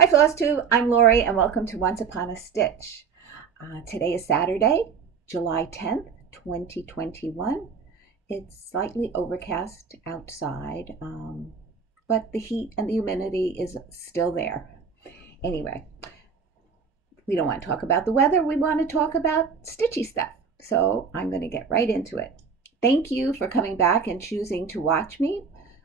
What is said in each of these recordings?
Hi Flosstube, I'm Lori and welcome to Once Upon a Stitch. Today is Saturday, July 10th, 2021. It's slightly overcast outside, but the heat and the humidity is still there. Anyway, we don't want to talk about the weather, we want to talk about stitchy stuff. So I'm going to get right into it. Thank you for coming back and choosing to watch me.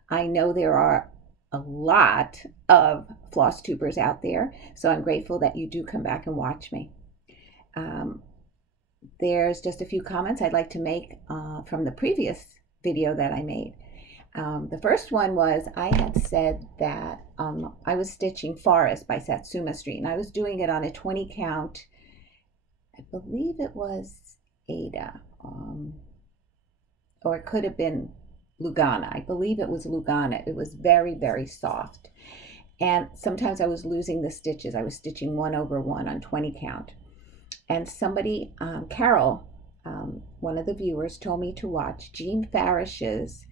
I know there are a lot of Flosstubers out there, so I'm grateful that you do come back and watch me. There's just a few comments I'd like to make from the previous video that I made. The first one was I had said that I was stitching Forest by Satsuma Street, and I was doing it on a 20 count. I believe it was Ada, or it could have been Lugana. I believe it was Lugana. It was very, very soft. And sometimes I was losing the stitches. I was stitching 1 over 1 on 20 count. And somebody, Carol, one of the viewers, told me to watch Jean Farish's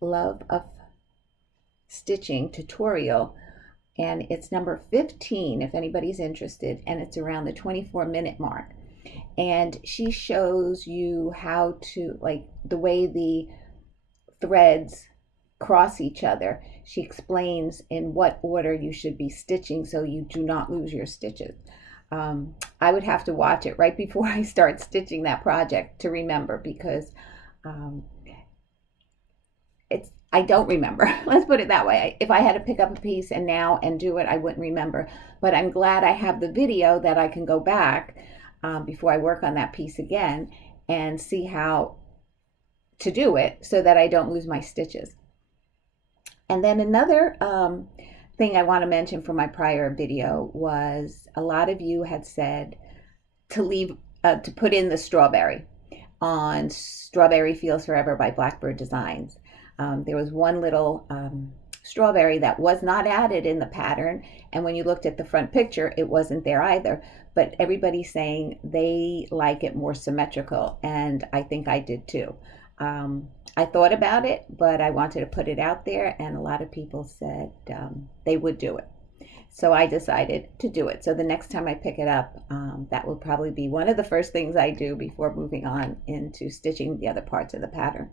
Love of Stitching tutorial. And it's number 15 if anybody's interested. And it's around the 24-minute mark. And she shows you how to, like, the way the threads cross each other. She explains in what order you should be stitching so you do not lose your stitches. I would have to watch it right before I start stitching that project to remember, because I don't remember. Let's put it that way. If I had to pick up a piece and do it, I wouldn't remember. But I'm glad I have the video that I can go back before I work on that piece again and see how to do it so that I don't lose my stitches. And then another thing I want to mention from my prior video was a lot of you had said to put in the strawberry on Strawberry Feels Forever by Blackbird Designs. There was one little strawberry that was not added in the pattern, and when you looked at the front picture it wasn't there either, but everybody's saying they like it more symmetrical, and I think I did too. I thought about it, but I wanted to put it out there, and a lot of people said they would do it, so I decided to do it. So the next time I pick it up, that will probably be one of the first things I do before moving on into stitching the other parts of the pattern.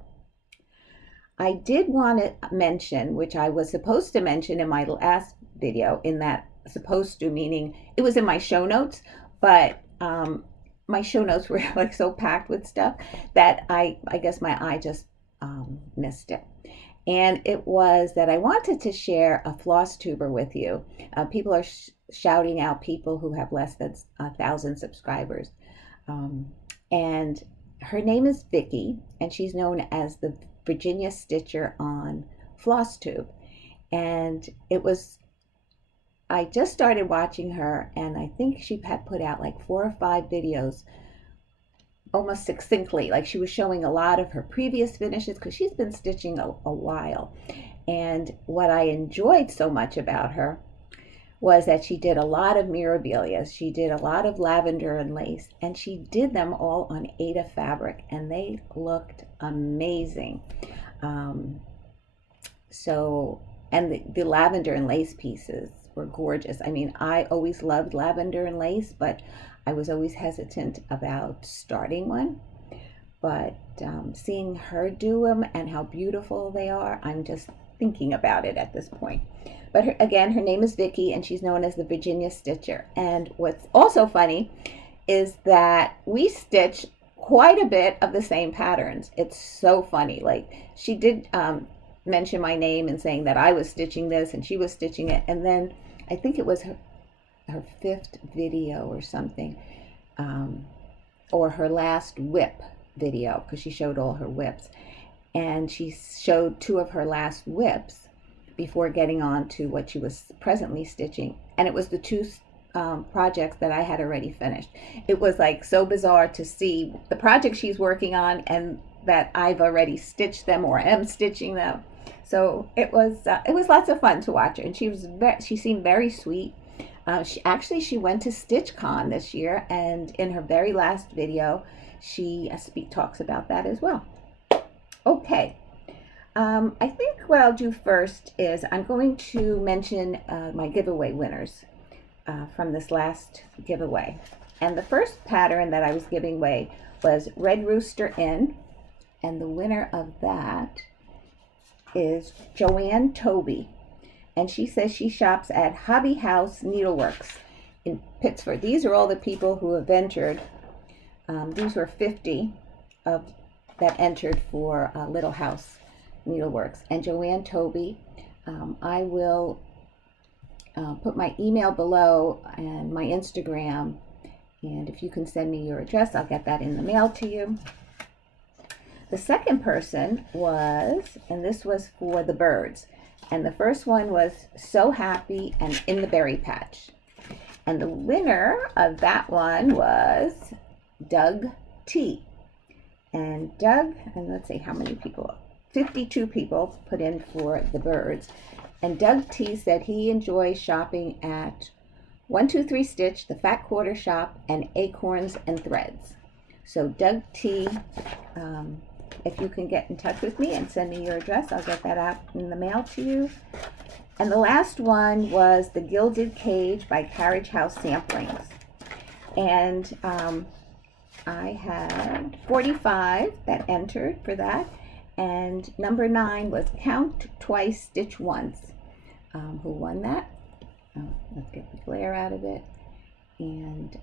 I did want to mention, which I was supposed to mention in my last video, in that supposed to meaning it was in my show notes, but my show notes were like so packed with stuff that I guess my eye just missed it. And it was that I wanted to share a Flosstuber with you. People are shouting out people who have less than 1,000 subscribers. And her name is Vickie, and she's known as the Virginia Stitcher on Flosstube. And I just started watching her, and I think she had put out like 4 or 5 videos almost succinctly, like she was showing a lot of her previous finishes because she's been stitching a while. And what I enjoyed so much about her was that she did a lot of mirabilia, she did a lot of lavender and lace, and she did them all on Aida fabric, and they looked amazing. The lavender and lace pieces were gorgeous. I mean, I always loved lavender and lace, but I was always hesitant about starting one. But seeing her do them and how beautiful they are, I'm just thinking about it at this point. But her name is Vickie, and she's known as the Virginia Stitcher. And what's also funny is that we stitch quite a bit of the same patterns. It's so funny. Like, she did mention my name and saying that I was stitching this and she was stitching it. And then I think it was her 5th video or something, or her last whip video, because she showed all her whips. And she showed 2 of her last whips before getting on to what she was presently stitching. And it was the 2 projects that I had already finished. It was like so bizarre to see the project she's working on and that I've already stitched them or am stitching them. So it was lots of fun to watch her, and she seemed very sweet. She went to StitchCon this year, and in her very last video she talks about that as well. Okay, I think what I'll do first is I'm going to mention my giveaway winners from this last giveaway. And the first pattern that I was giving away was Red Rooster Inn, and the winner of that is Joanne Toby. And she says she shops at Hobby House Needleworks in Pittsford. These are all the people who have entered. These were 50 that entered for Little House Needleworks. And Joanne Toby, I will put my email below and my Instagram, and if you can send me your address, I'll get that in the mail to you. The second person was, and this was for the birds, and the first one was So Happy and In the Berry Patch. And the winner of that one was Doug T. And Doug, and let's see how many people, 52 people put in for the birds. And Doug T said he enjoys shopping at 123 Stitch, the Fat Quarter Shop, and Acorns and Threads. So Doug T, if you can get in touch with me and send me your address, I'll get that out in the mail to you. And the last one was The Gilded Cage by Carriage House Samplings. And I had 45 that entered for that. And number 9 was Count Twice, Stitch Once. Who won that? Let's get the glare out of it. And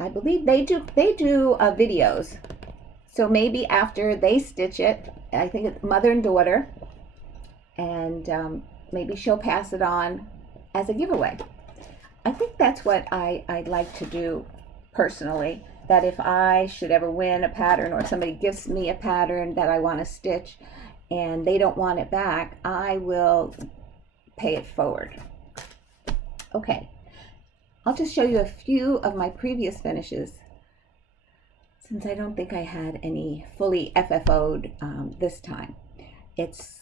I believe they do videos. So maybe after they stitch it, I think it's mother and daughter, and maybe she'll pass it on as a giveaway. I think that's what I'd like to do personally, that if I should ever win a pattern or somebody gives me a pattern that I want to stitch and they don't want it back, I will pay it forward. Okay, I'll just show you a few of my previous finishes, since I don't think I had any fully FFO'd this time. It's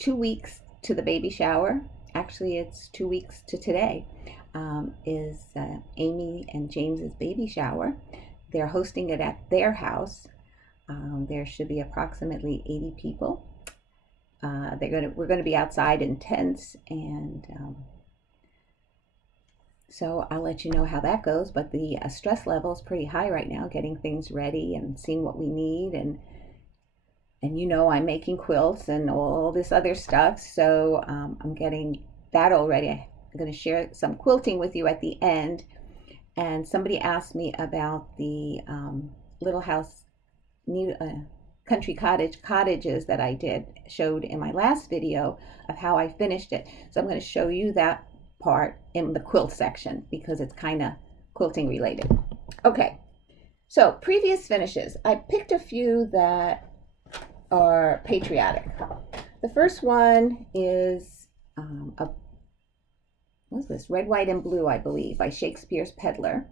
2 weeks to the baby shower. Actually, it's 2 weeks to today. Is Amy and James's baby shower. They're hosting it at their house. There should be approximately 80 people. We're gonna be outside in tents, and so I'll let you know how that goes. But the stress level is pretty high right now, getting things ready and seeing what we need, and you know, I'm making quilts and all this other stuff, so I'm getting that all ready. I'm going to share some quilting with you at the end. And somebody asked me about the Little House Country cottages that I showed in my last video of how I finished it. So I'm going to show you that part in the quilt section because it's kind of quilting related. Okay, so previous finishes. I picked a few that are patriotic. The first one is what's this? Red, White, and Blue, I believe, by Shakespeare's Peddler.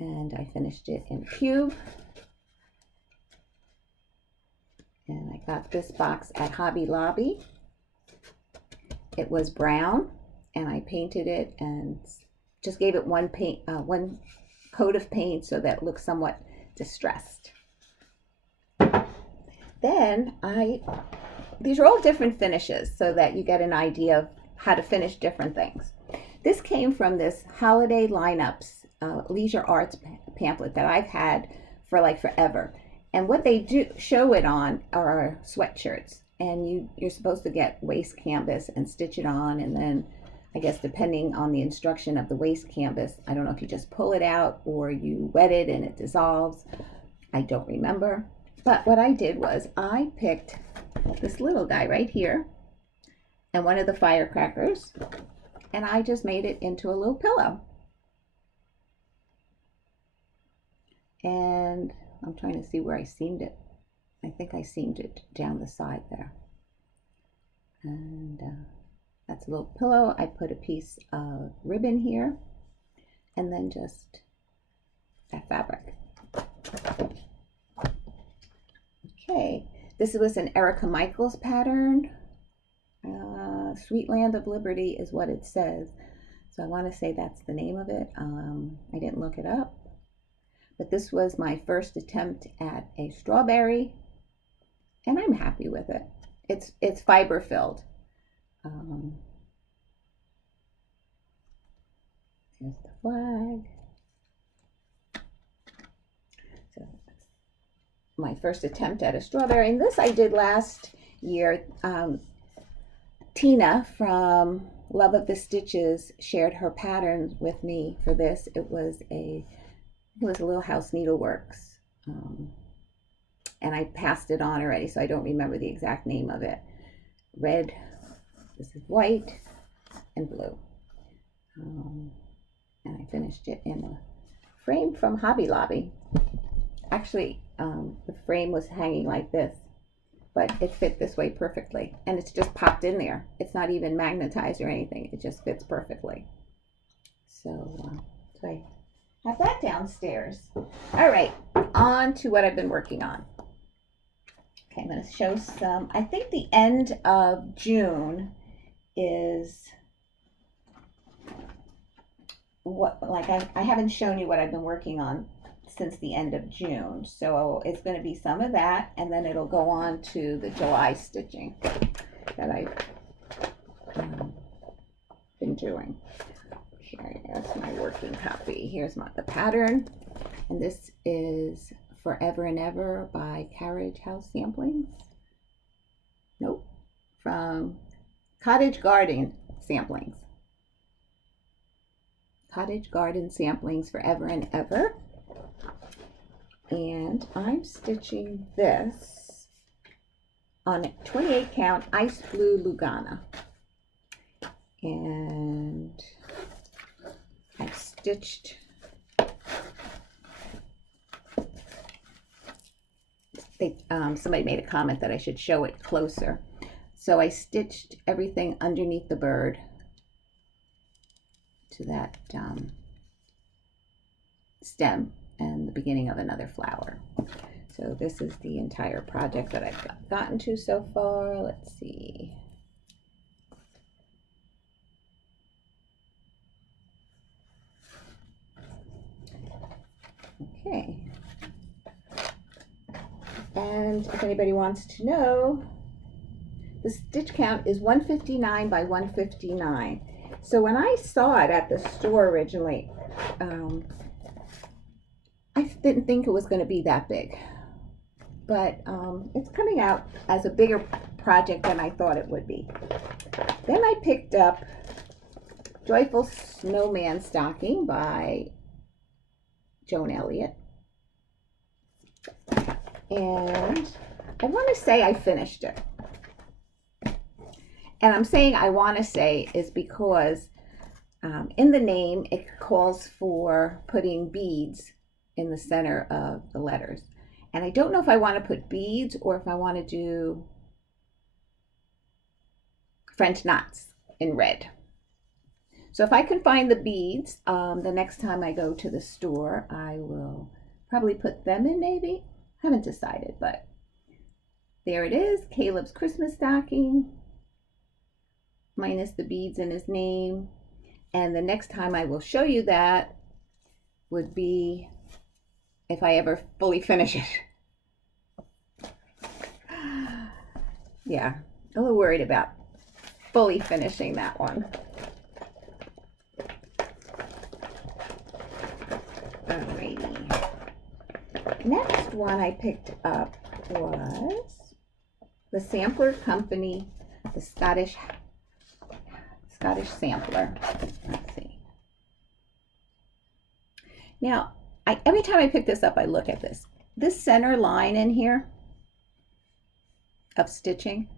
And I finished it in cube. And I got this box at Hobby Lobby. It was brown, and I painted it and just gave it one coat of paint so that it looks somewhat distressed. Then these are all different finishes so that you get an idea of how to finish different things. This came from this Holiday Lineups Leisure Arts pamphlet that I've had for like forever. And what they do show it on are sweatshirts, and you're supposed to get waste canvas and stitch it on, and then I guess depending on the instruction of the waste canvas, I don't know if you just pull it out or you wet it and it dissolves. I don't remember. But what I did was I picked this little guy right here and one of the firecrackers, and I just made it into a little pillow. And I'm trying to see where I seamed it. I think I seamed it down the side there. And that's a little pillow. I put a piece of ribbon here, and then just that fabric. Okay, this was an Erica Michaels pattern. Sweet Land of Liberty is what it says. So I want to say that's the name of it. I didn't look it up. but this was my first attempt at a strawberry, and I'm happy with it. It's fiber filled. Here's the flag. So my first attempt at a strawberry, and this I did last year. Tina from Love of the Stitches shared her pattern with me for this. It was a Little House Needleworks, and I passed it on already, so I don't remember the exact name of it. Red, this is white, and blue. And I finished it in a frame from Hobby Lobby. Actually, the frame was hanging like this, but it fit this way perfectly, and it's just popped in there. It's not even magnetized or anything. It just fits perfectly. So I have that downstairs. All right, on to what I've been working on. Okay, I'm going to show some. I think the end of June is what, like I haven't shown you what I've been working on since the end of June. So it's going to be some of that, and then it'll go on to the July stitching that I've been doing. Here's my working copy. Here's the pattern, and this is Forever and Ever by Carriage House Samplings. Nope, from Cottage Garden Samplings. Cottage Garden Samplings, Forever and Ever. And I'm stitching this on a 28 count Ice Blue Lugana. And I've stitched, somebody made a comment that I should show it closer. So I stitched everything underneath the bird to that stem and the beginning of another flower. So this is the entire project that I've gotten to so far. Let's see. Okay. And if anybody wants to know, the stitch count is 159 by 159. So when I saw it at the store originally, I didn't think it was going to be that big, but it's coming out as a bigger project than I thought it would be. Then I picked up Joyful Snowman Stocking by Joan Elliott, and I want to say I finished it. And I'm saying I want to say is because in the name it calls for putting beads in the center of the letters. And I don't know if I want to put beads or if I want to do French knots in red. So if I can find the beads, the next time I go to the store, I will probably put them in maybe. Haven't decided, but there it is, Caleb's Christmas stocking, minus the beads in his name. And the next time I will show you that would be if I ever fully finish it. Yeah, a little worried about fully finishing that one. Alrighty. Next one I picked up was the Sampler Company, the Scottish Sampler. Let's see. Now, every time I pick this up, I look at this. This center line in here of stitching,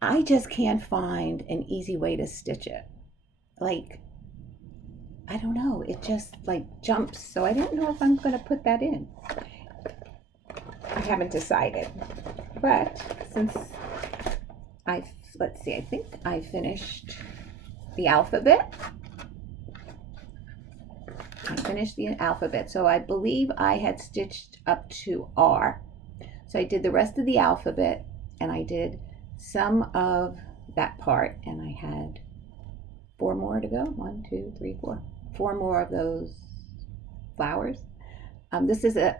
I just can't find an easy way to stitch it. Like, I don't know, it just like jumps. So I don't know if I'm going to put that in. I haven't decided. But since let's see, I think I finished the alphabet. So I believe I had stitched up to R. So I did the rest of the alphabet, and I did some of that part, and I had 4 more to go. 1, 2, 3, 4. 4 more of those flowers. This is a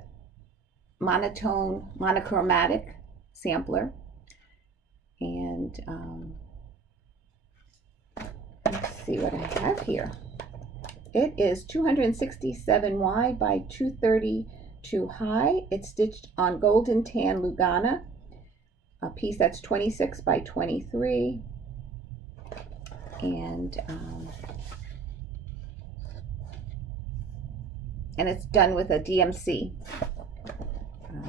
Monotone, Monochromatic sampler. And let's see what I have here. It is 267 wide by 232 high. It's stitched on golden tan Lugana, a piece that's 26 by 23. And it's done with a DMC.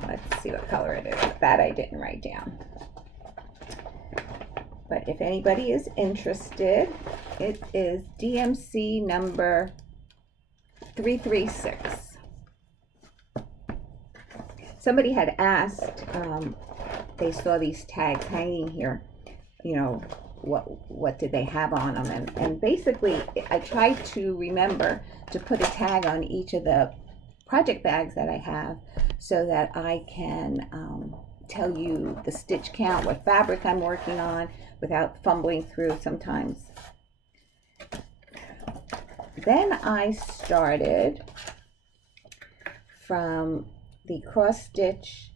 Let's see what color it is. That I didn't write down. But if anybody is interested, it is DMC number 336. Somebody had asked, they saw these tags hanging here, you know, what did they have on them? And basically, I tried to remember to put a tag on each of the project bags that I have so that I can tell you the stitch count, what fabric I'm working on, without fumbling through sometimes. Then I started from the Cross Stitch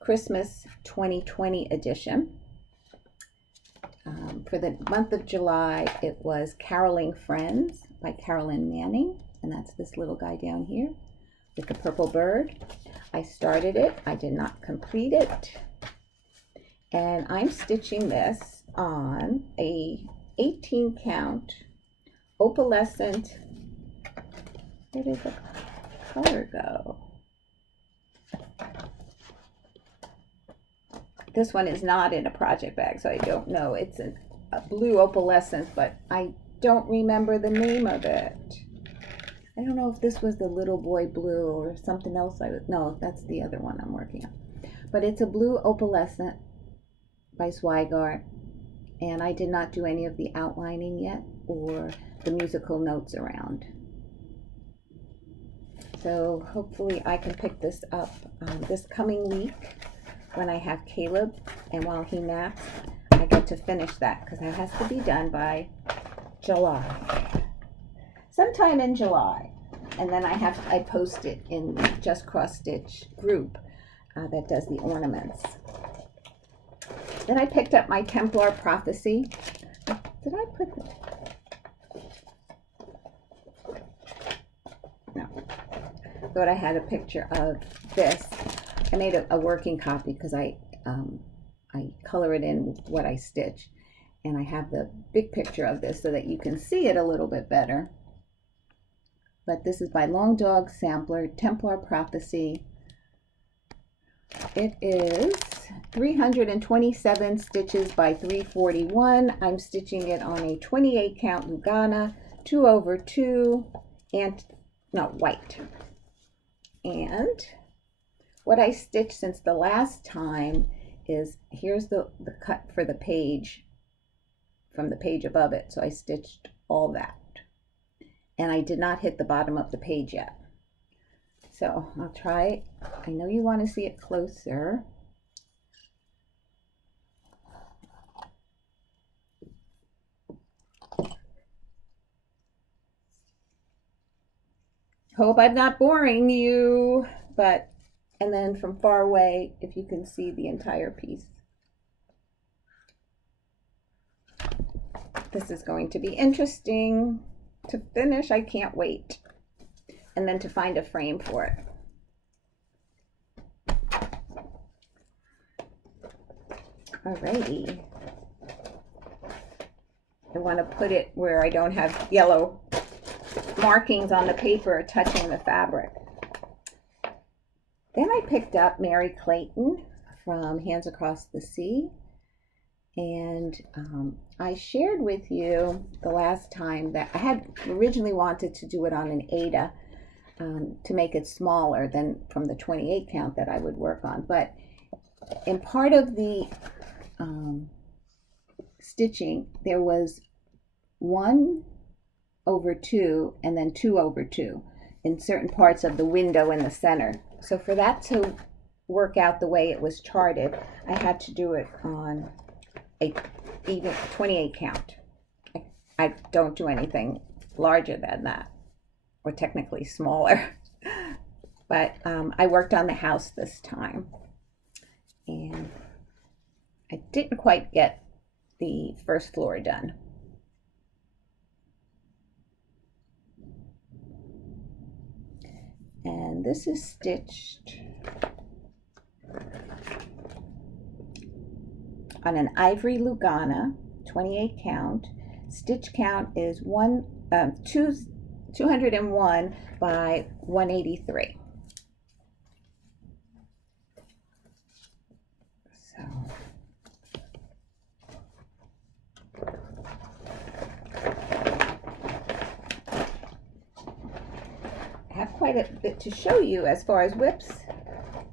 Christmas 2020 edition. For the month of July, it was Caroling Friends by Carolyn Manning, and that's this little guy down here with the purple bird. I started it, I did not complete it, and I'm stitching this on a 18 count opalescent. Where did the color go? This one is not in a project bag, so I don't know. It's a blue opalescent, but I don't remember the name of it. I don't know if this was the Little Boy Blue or something else. No, that's the other one I'm working on. But it's a blue opalescent by Zweigart, and I did not do any of the outlining yet or the musical notes around. So hopefully I can pick this up this coming week when I have Caleb, and while he naps, I get to finish that because that has to be done by July. Sometime in July. And then I post it in the Just Cross Stitch group that does the ornaments. Then I picked up my Templar Prophecy. Did I put the... No. Thought I had a picture of this. I made a working copy because I color it in what I stitch. And I have the big picture of this so that you can see it a little bit better. But this is by Long Dog Sampler, Templar Prophecy. It is 327 stitches by 341. I'm stitching it on a 28 count Lugana, 2/2, and white. And what I stitched since the last time is, here's the cut for the page from the page above it. So I stitched all that. And I did not hit the bottom of the page yet. So I'll try. I know you want to see it closer. Hope I'm not boring you, and then from far away, if you can see the entire piece. This is going to be interesting to finish. I can't wait. And then to find a frame for it. Alrighty. I want to put it where I don't have yellow markings on the paper touching the fabric. Then I picked up Mary Clayton from Hands Across the Sea. And I shared with you the last time that I had originally wanted to do it on an Aida to make it smaller than from the 28 count that I would work on. But in part of the stitching, there was 1/2 and then 2/2 in certain parts of the window in the center. So for that to work out the way it was charted, I had to do it on a even 28 count. I don't do anything larger than that, or technically smaller. but I worked on the house this time, and I didn't quite get the first floor done. And this is stitched on an ivory Lugana, 28 count. Stitch count is 201 by 183. So I have quite a bit to show you as far as whips,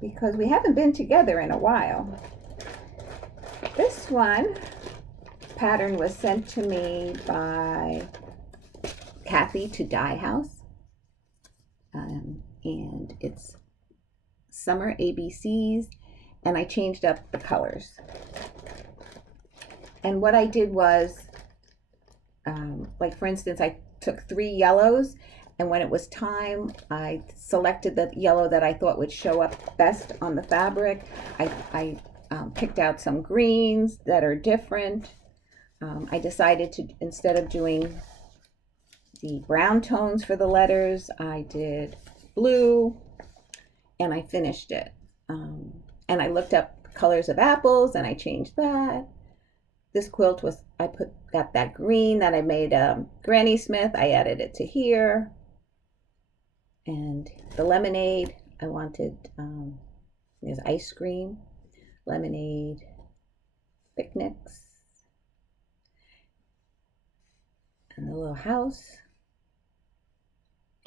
because we haven't been together in a while. This one pattern was sent to me by Kathy to Dye House, and it's Summer ABCs, and I changed up the colors. And what I did was, like for instance, I took 3 yellows, and when it was time, I selected the yellow that I thought would show up best on the fabric. I picked out some greens that are different. I decided to, instead of doing the brown tones for the letters, I did blue, and I finished it. And I looked up colors of apples, and I changed that. This quilt was, got that green that I made Granny Smith. I added it to here. And the lemonade, I wanted, there's ice cream, lemonade, picnics, and the little house.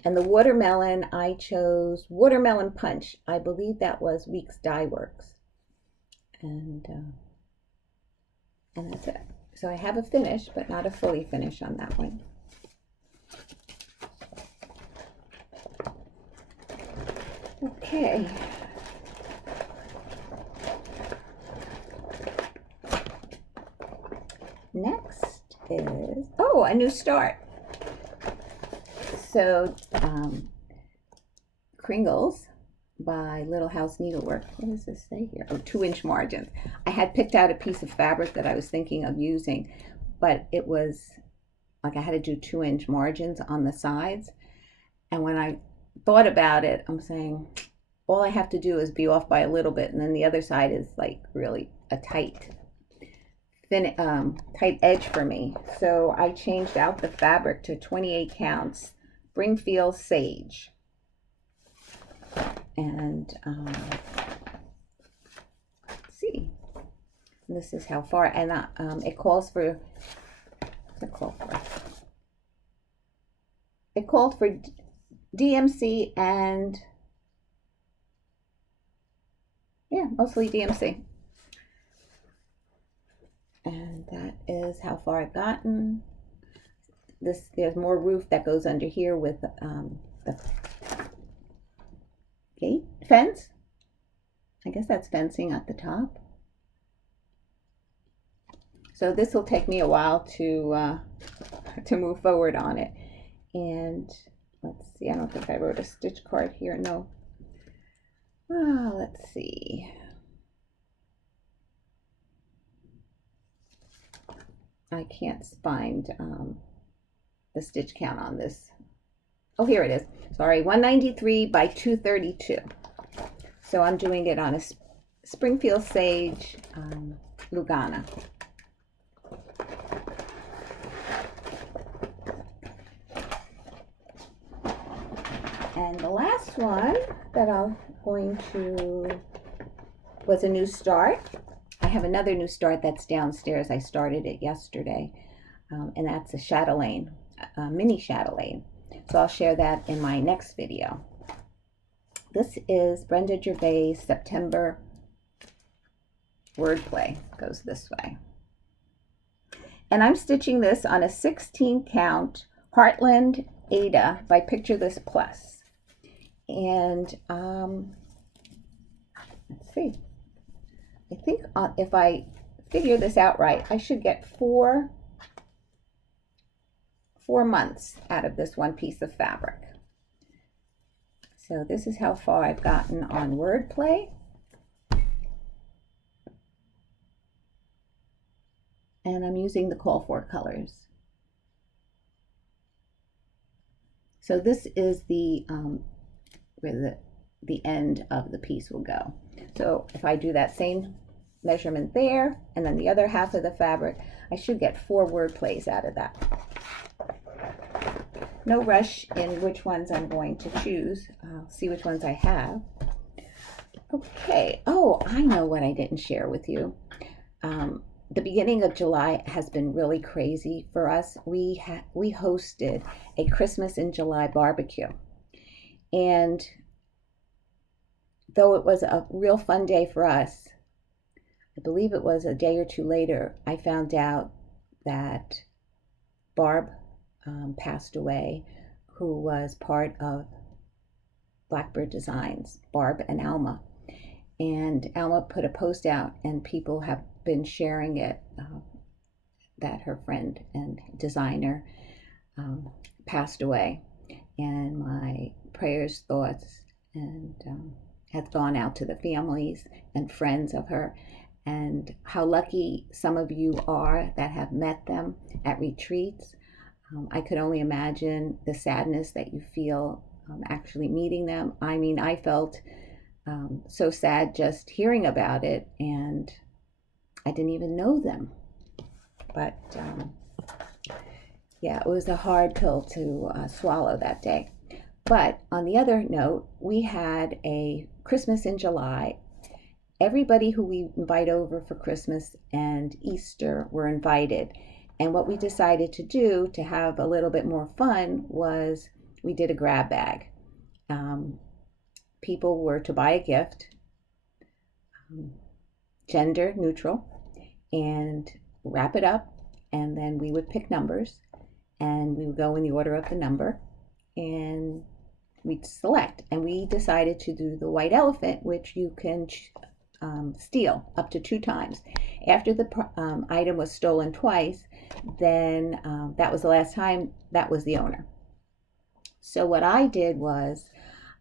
And the watermelon, I chose Watermelon Punch. I believe that was Weeks Dye Works. And that's it. So I have a finish, but not a fully finish on that one. Okay. Next is, oh, a new start. So, Kringles by Little House Needlework. What does this say here? Oh, 2-inch margins. I had picked out a piece of fabric that I was thinking of using, but it was like I had to do 2-inch margins on the sides. And when I thought about it, I'm saying all I have to do is be off by a little bit, and then the other side is like really a tight edge for me. So I changed out the fabric to 28 counts Springfield Sage. And let's see, and this is how far, and it calls for, what's it called for? It called for DMC and, yeah, mostly DMC. And that is how far I've gotten. There's more roof that goes under here with the gate fence. I guess that's fencing at the top. So this will take me a while to move forward on it. And let's see, I don't think I wrote a stitch card here. No. Let's see. I can't find the stitch count on this. Oh, here it is. Sorry, 193 by 232. So I'm doing it on a Springfield Sage Lugana. And the last one that I'm going to was a new start. I have another new start that's downstairs. I started it yesterday, and that's a chatelaine, a mini chatelaine. So I'll share that in my next video. This is Brenda Gervais' September wordplay. Goes this way. And I'm stitching this on a 16 count Heartland Ada by Picture This Plus. And let's see. I think if I figure this out right, I should get 4 months out of this one piece of fabric. So this is how far I've gotten on wordplay. And I'm using the call for colors. So this is the where the end of the piece will go. So if I do that same measurement there, and then the other half of the fabric, I should get 4 word plays out of that. No rush in which ones I'm going to choose. I'll see which ones I have. Okay, oh, I know what I didn't share with you. The beginning of July has been really crazy for us. We hosted a Christmas in July barbecue. And though it was a real fun day for us, I believe it was a day or two later, I found out that Barb passed away, who was part of Blackbird Designs, Barb and Alma. And Alma put a post out, and people have been sharing it, that her friend and designer passed away. And my prayers, thoughts, and have gone out to the families and friends of her, and how lucky some of you are that have met them at retreats. I could only imagine the sadness that you feel actually meeting them. I mean, I felt so sad just hearing about it, and I didn't even know them. But yeah, it was a hard pill to swallow that day. But on the other note, we had a Christmas in July. Everybody who we invite over for Christmas and Easter were invited. And what we decided to do to have a little bit more fun was we did a grab bag. People were to buy a gift, gender neutral, and wrap it up, and then we would pick numbers, and we would go in the order of the number, and we'd select. And we decided to do the white elephant, which you can steal up to 2 times. After the item was stolen twice, then that was the last time, that was the owner. So what I did was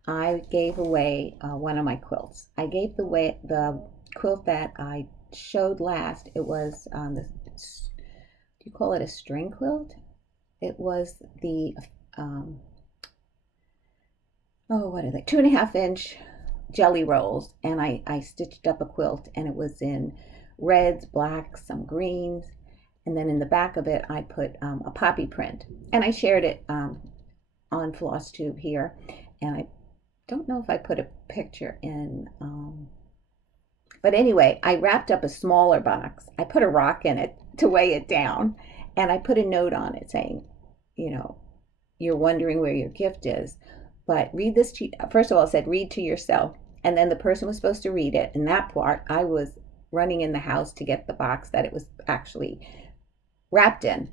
I gave away one of my quilts. I gave the quilt that I showed last. It was do you call it a string quilt? It was the what are they? 2.5 inch jelly rolls, and I stitched up a quilt, and it was in reds, blacks, some greens, and then in the back of it I put a poppy print, and I shared it on Flosstube here, and I don't know if I put a picture in, but anyway, I wrapped up a smaller box. I put a rock in it to weigh it down, and I put a note on it saying, you know, you're wondering where your gift is, but read this to, first of all, it said read to yourself, and then the person was supposed to read it, and that part I was running in the house to get the box that it was actually wrapped in,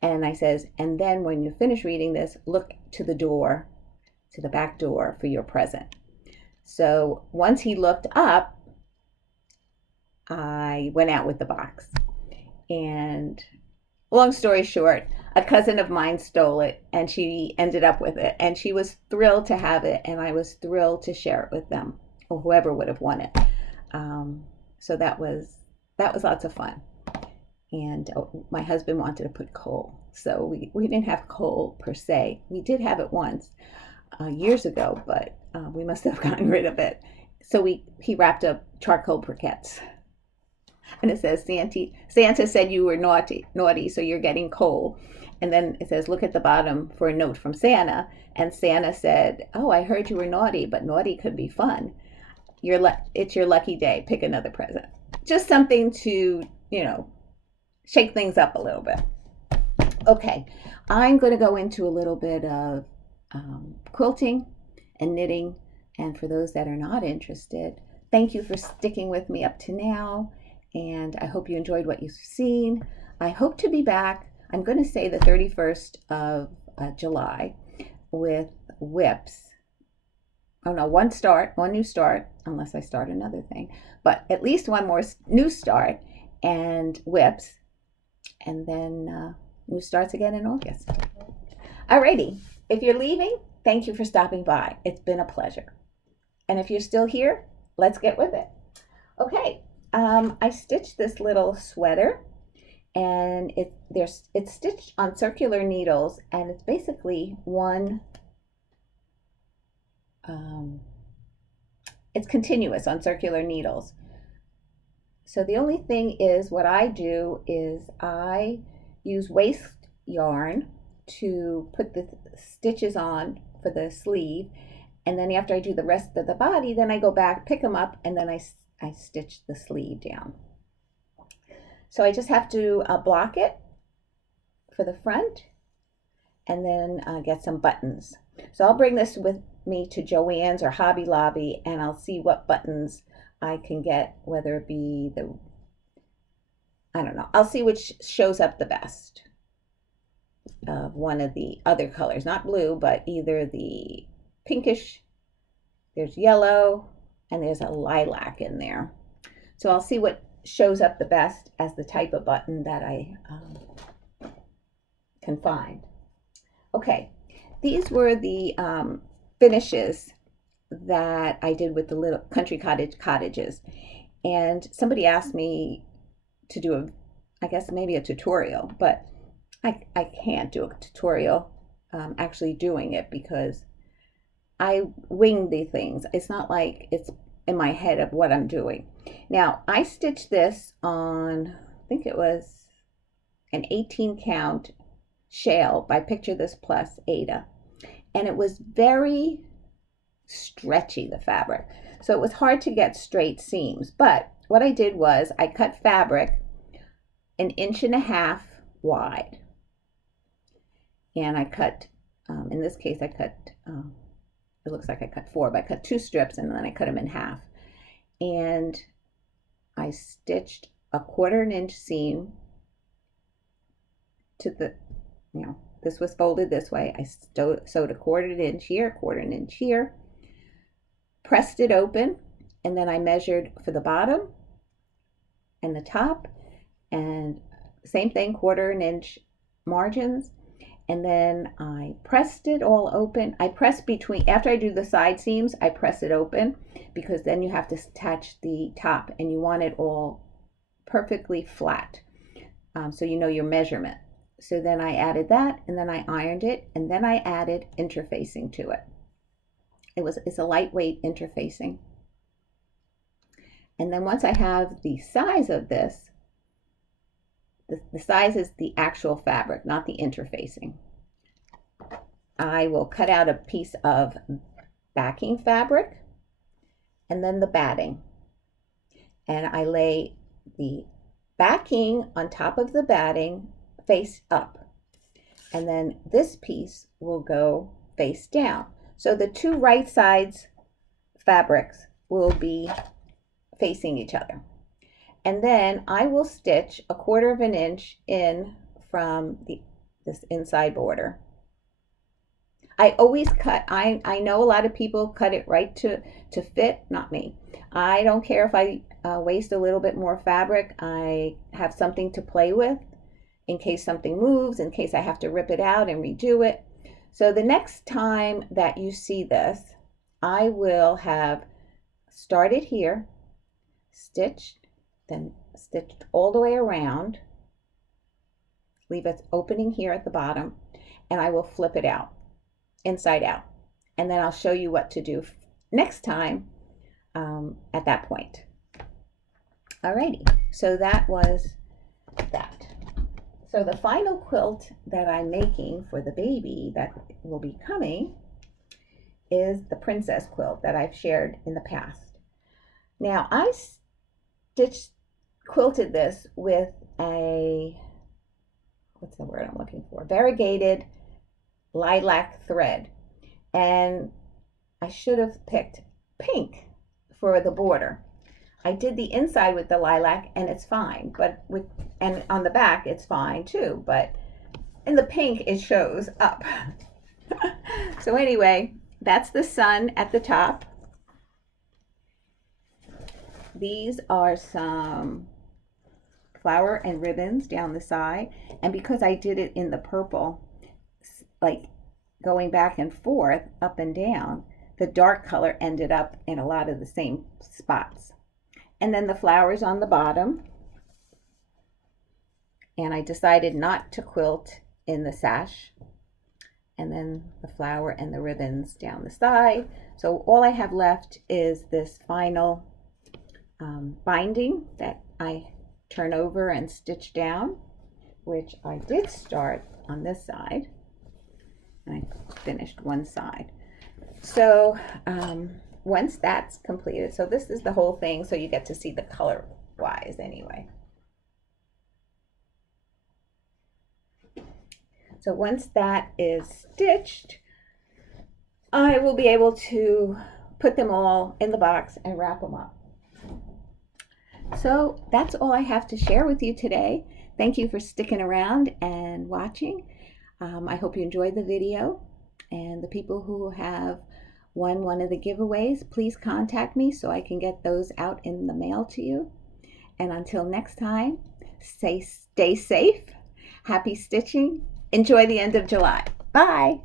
and I says, and then when you finish reading this, look to the door, to the back door for your present. So once he looked up, I went out with the box, and long story short, a cousin of mine stole it, and she ended up with it, and she was thrilled to have it, and I was thrilled to share it with them, or whoever would have won it. So that was lots of fun. And my husband wanted to put coal, so we didn't have coal per se. We did have it once years ago, but we must have gotten rid of it. So he wrapped up charcoal briquettes. And it says, Santa said you were naughty, so you're getting coal. And then it says, look at the bottom for a note from Santa. And Santa said, oh, I heard you were naughty, but naughty could be fun. It's your lucky day. Pick another present. Just something to, shake things up a little bit. Okay, I'm going to go into a little bit of quilting and knitting. And for those that are not interested, thank you for sticking with me up to now. And I hope you enjoyed what you've seen. I hope to be back, I'm going to say the 31st of July with whips. Oh no, one new start, unless I start another thing. But at least one more new start and whips. And then new starts again in August. Alrighty, if you're leaving, thank you for stopping by. It's been a pleasure. And if you're still here, let's get with it. Okay, I stitched this little sweater, and it's stitched on circular needles, and it's basically it's continuous on circular needles. So the only thing is, what I do is I use waste yarn to put the stitches on for the sleeve, and then after I do the rest of the body, then I go back, pick them up, and then I stitch the sleeve down. So I just have to block it for the front, and then get some buttons. So I'll bring this with me to Joann's or Hobby Lobby, and I'll see what buttons I can get, whether it be I don't know, I'll see which shows up the best of one of the other colors, not blue, but either the pinkish, there's yellow, and there's a lilac in there. So I'll see what shows up the best as the type of button that I can find. Okay, these were the finishes that I did with the little country cottages, and somebody asked me to do I guess maybe a tutorial, but I can't do a tutorial actually doing it, because I wing the things. It's not like it's in my head of what I'm doing. Now, I stitched this on, I think it was an 18 count shale by Picture This Plus Ada, and it was very stretchy, the fabric, so it was hard to get straight seams. But what I did was I cut fabric 1.5 inches wide, and I cut, in this case I cut, it looks like I cut 4, but I cut 2 strips, and then I cut them in half, and I stitched a 1/4 inch seam to the, this was folded this way. I sewed a 1/4 inch here, 1/4 inch here, pressed it open, and then I measured for the bottom and the top, and same thing, 1/4 inch margins, and then I pressed it all open. I press between, after I do the side seams, I press it open, because then you have to attach the top, and you want it all perfectly flat, so you know your measurement. So then I added that, and then I ironed it, and then I added interfacing to it. It's a lightweight interfacing. And then once I have the size of this, the size is the actual fabric, not the interfacing, I will cut out a piece of backing fabric, and then the batting, and I lay the backing on top of the batting face up, and then this piece will go face down. So the 2 right sides fabrics will be facing each other. And then I will stitch a 1/4 inch in from this inside border. I always cut, I know a lot of people cut it right to fit, not me. I don't care if I waste a little bit more fabric. I have something to play with in case something moves, in case I have to rip it out and redo it. So the next time that you see this, I will have started here, stitched, then stitched all the way around, leave an opening here at the bottom, and I will flip it out, inside out. And then I'll show you what to do next time at that point. Alrighty, so that was that. So the final quilt that I'm making for the baby that will be coming is the Princess Quilt that I've shared in the past. Now, I quilted this with a, what's the word I'm looking for? Variegated lilac thread. And I should have picked pink for the border. I did the inside with the lilac, and it's fine, but and on the back it's fine too, but in the pink it shows up. So anyway, that's the sun at the top. These are some flower and ribbons down the side, and because I did it in the purple, like going back and forth, up and down, the dark color ended up in a lot of the same spots. And then the flowers on the bottom. And I decided not to quilt in the sash. And then the flower and the ribbons down the side. So all I have left is this final binding that I turn over and stitch down, which I did start on this side. And I finished one side. So once that's completed, so this is the whole thing, so you get to see the color wise anyway. So once that is stitched, I will be able to put them all in the box and wrap them up. So that's all I have to share with you today. Thank you for sticking around and watching. I hope you enjoyed the video. And the people who have won one of the giveaways, please contact me so I can get those out in the mail to you. And until next time, stay safe, happy stitching, enjoy the end of July. Bye.